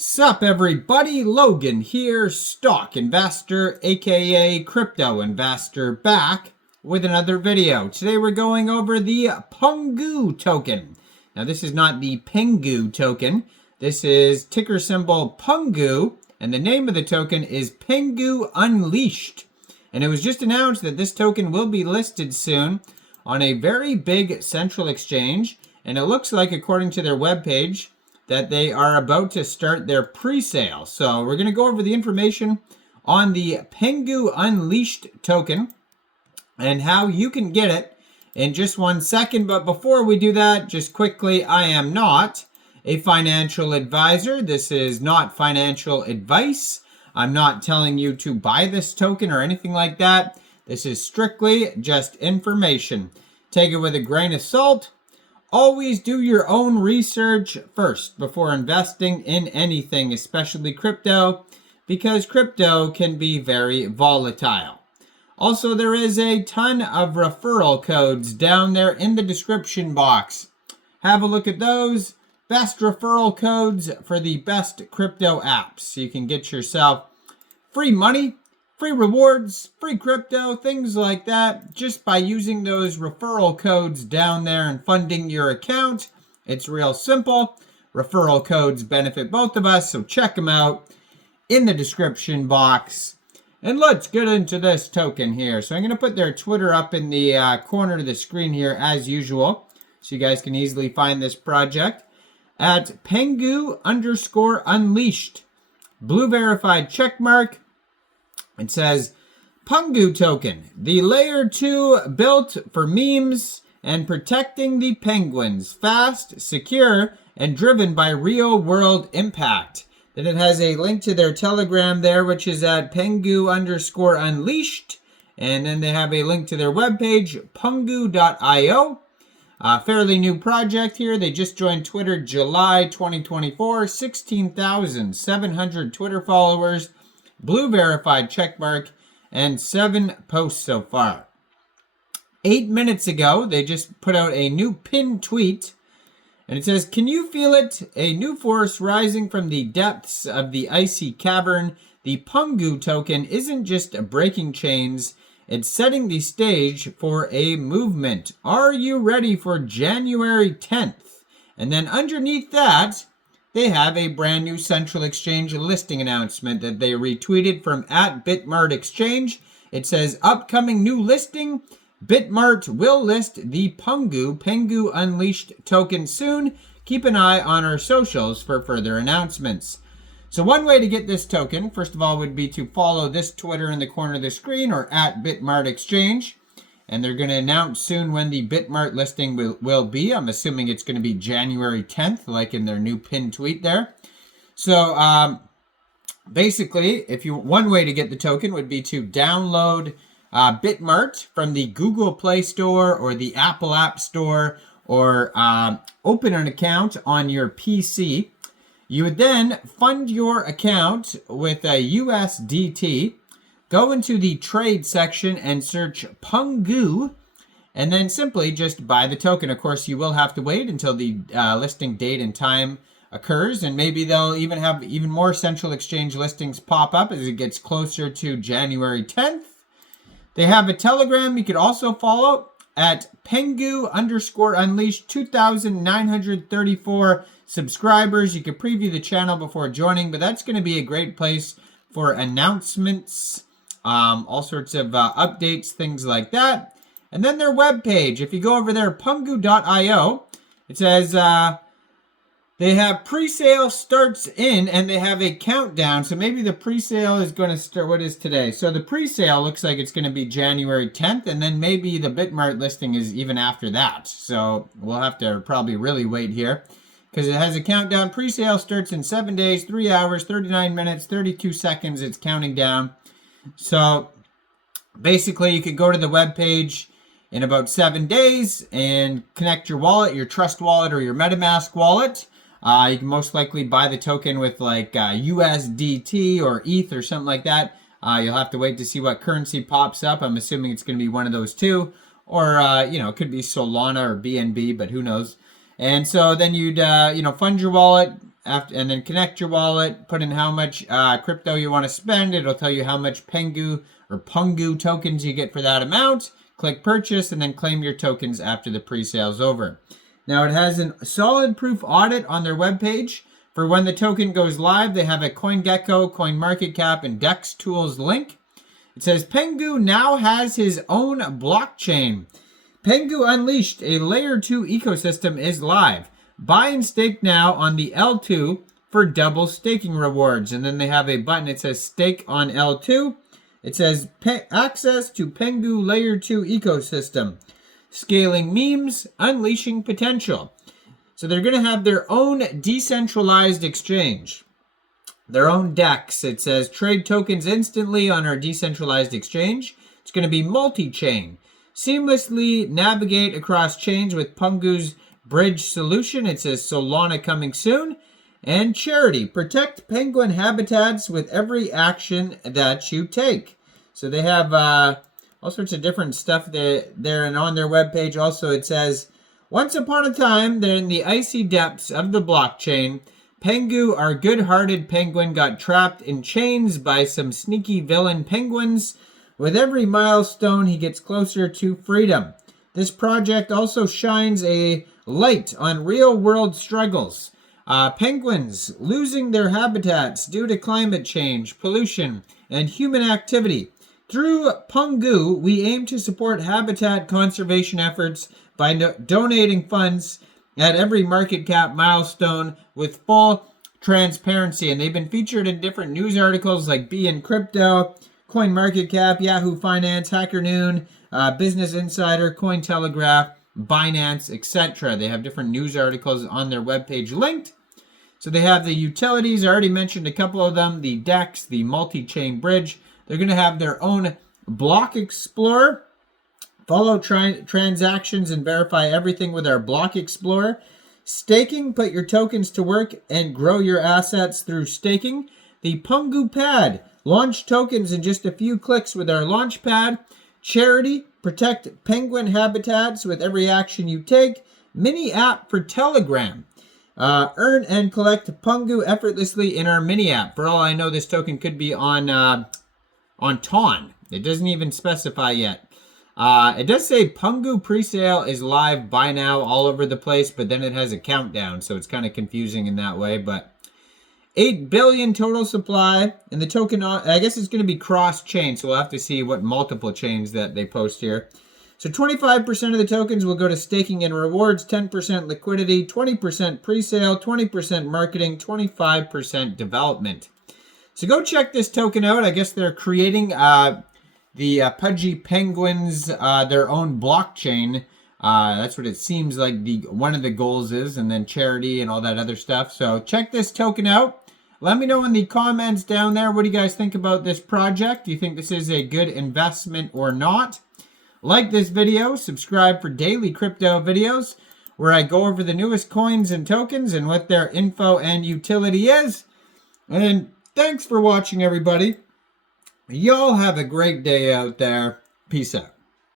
Sup everybody, Logan here, stock investor, aka crypto investor, back with another video. Today we're going over the Pungu token. Now this is not the Pengu token, this is ticker symbol Pungu, and the name of the token is Pengu Unleashed. And it was just announced that this token will be listed soon on a very big central exchange, and it looks like, according to their webpage, that they are about to start their pre-sale. So we're going to go over the information on the Pengu Unleashed token and how you can get it in just 1 second. But before we do that, just quickly, I am not a financial advisor. This is not financial advice. I'm not telling you to buy this token or anything like that. This is strictly just information. Take it with a grain of salt. Always do your own research first before investing in anything, especially crypto, because crypto can be very volatile. Also, there is a ton of referral codes down there in the description box. Have a look at those. Best referral codes for the best crypto apps. You can get yourself free money, free rewards, free crypto, things like that, just by using those referral codes down there and funding your account. It's real simple. Referral codes benefit both of us, so check them out in the description box. And let's get into this token here. So I'm going to put their Twitter up in the corner of the screen here as usual, so you guys can easily find this project at Pengu_Unleashed. Blue verified checkmark. It says, Pungu token, the layer 2 built for memes and protecting the penguins. Fast, secure, and driven by real world impact. Then it has a link to their Telegram there, which is at Pengu_Unleashed. And then they have a link to their webpage, pungu.io. Fairly new project here. They just joined Twitter July 2024. 16,700 Twitter followers. Blue verified checkmark, and 7 posts so far. 8 minutes ago, they just put out a new pinned tweet, and it says, "Can you feel it? A new force rising from the depths of the icy cavern. The Pungu token isn't just breaking chains, it's setting the stage for a movement. Are you ready for January 10th? And then underneath that, they have a brand new central exchange listing announcement that they retweeted from at Bitmart Exchange. It says, upcoming new listing, Bitmart will list the Pengu Unleashed token soon. Keep an eye on our socials for further announcements. So one way to get this token, first of all, would be to follow this Twitter in the corner of the screen or at Bitmart Exchange. And they're going to announce soon when the Bitmart listing will be. I'm assuming it's going to be January 10th, like in their new pinned tweet there. So basically, one way to get the token would be to download Bitmart from the Google Play Store or the Apple App Store, or open an account on your PC. You would then fund your account with a USDT. Go into the trade section and search Pungu, and then simply just buy the token. Of course, you will have to wait until the listing date and time occurs, and maybe they'll even have even more central exchange listings pop up as it gets closer to January 10th. They have a Telegram you could also follow at Pengu_Unleashed, 2,934 subscribers. You can preview the channel before joining, but that's going to be a great place for announcements, all sorts of updates, things like that. And then their webpage, if you go over there, pungu.io, it says they have pre-sale starts in, and they have a countdown. So maybe the pre-sale is going to start, what is today? So the pre-sale looks like it's going to be January 10th, and then maybe the Bitmart listing is even after that. So we'll have to probably really wait here, because it has a countdown. Pre-sale starts in 7 days, 3 hours, 39 minutes, 32 seconds. It's counting down. So basically, you could go to the webpage in about 7 days and connect your wallet, your Trust wallet or your MetaMask wallet. You can most likely buy the token with like USDT or ETH or something like that. You'll have to wait to see what currency pops up. I'm assuming it's going to be one of those two. Or, it could be Solana or BNB, but who knows. And so then you'd, fund your wallet, and then connect your wallet, put in how much crypto you want to spend. It'll tell you how much Pengu or Pungu tokens you get for that amount. Click purchase and then claim your tokens after the pre-sale is over. Now it has a solid proof audit on their webpage. For when the token goes live, they have a CoinGecko, CoinMarketCap, and DEX tools link. It says Pengu now has his own blockchain. Pengu Unleashed, a layer 2 ecosystem, is live. Buy and stake now on the L2 for double staking rewards. And then they have a button that says stake on L2. It says access to Pengu layer 2 ecosystem. Scaling memes, unleashing potential. So they're going to have their own decentralized exchange. Their own DEX. It says trade tokens instantly on our decentralized exchange. It's going to be multi-chain. Seamlessly navigate across chains with Pungu's bridge solution. It says Solana coming soon. And charity. Protect penguin habitats with every action that you take. So they have all sorts of different stuff there and on their webpage. Also, it says, once upon a time, they're in the icy depths of the blockchain. Pengu, our good-hearted penguin, got trapped in chains by some sneaky villain penguins. With every milestone, he gets closer to freedom. This project also shines a light on real-world struggles. Penguins losing their habitats due to climate change, pollution, and human activity. Through Pungu, we aim to support habitat conservation efforts by donating funds at every market cap milestone with full transparency. And they've been featured in different news articles like Be in Crypto, CoinMarketCap, Yahoo Finance, Hacker Noon, Business Insider, Cointelegraph, Binance, etc. They have different news articles on their webpage linked. So they have the utilities. I already mentioned a couple of them. The DEX, the multi-chain bridge. They're going to have their own block explorer. Follow transactions and verify everything with our block explorer. Staking, put your tokens to work and grow your assets through staking. The Pungu pad, launch tokens in just a few clicks with our launch pad. Charity, protect penguin habitats with every action you take. Mini app for Telegram. Earn and collect Pungu effortlessly in our mini app. For all I know, this token could be on Ton. It doesn't even specify yet. It does say Pungu presale is live by now all over the place, but then it has a countdown, so it's kind of confusing in that way. But 8 billion total supply, and the token, I guess it's going to be cross-chain, so we'll have to see what multiple chains that they post here. So 25% of the tokens will go to staking and rewards, 10% liquidity, 20% presale, 20% marketing, 25% development. So go check this token out. I guess they're creating the Pudgy Penguins, their own blockchain. That's what it seems like one of the goals is, and then charity and all that other stuff. So check this token out. Let me know in the comments down there, what do you guys think about this project? Do you think this is a good investment or not? Like this video, subscribe for daily crypto videos where I go over the newest coins and tokens and what their info and utility is. And thanks for watching, everybody. Y'all have a great day out there. Peace out.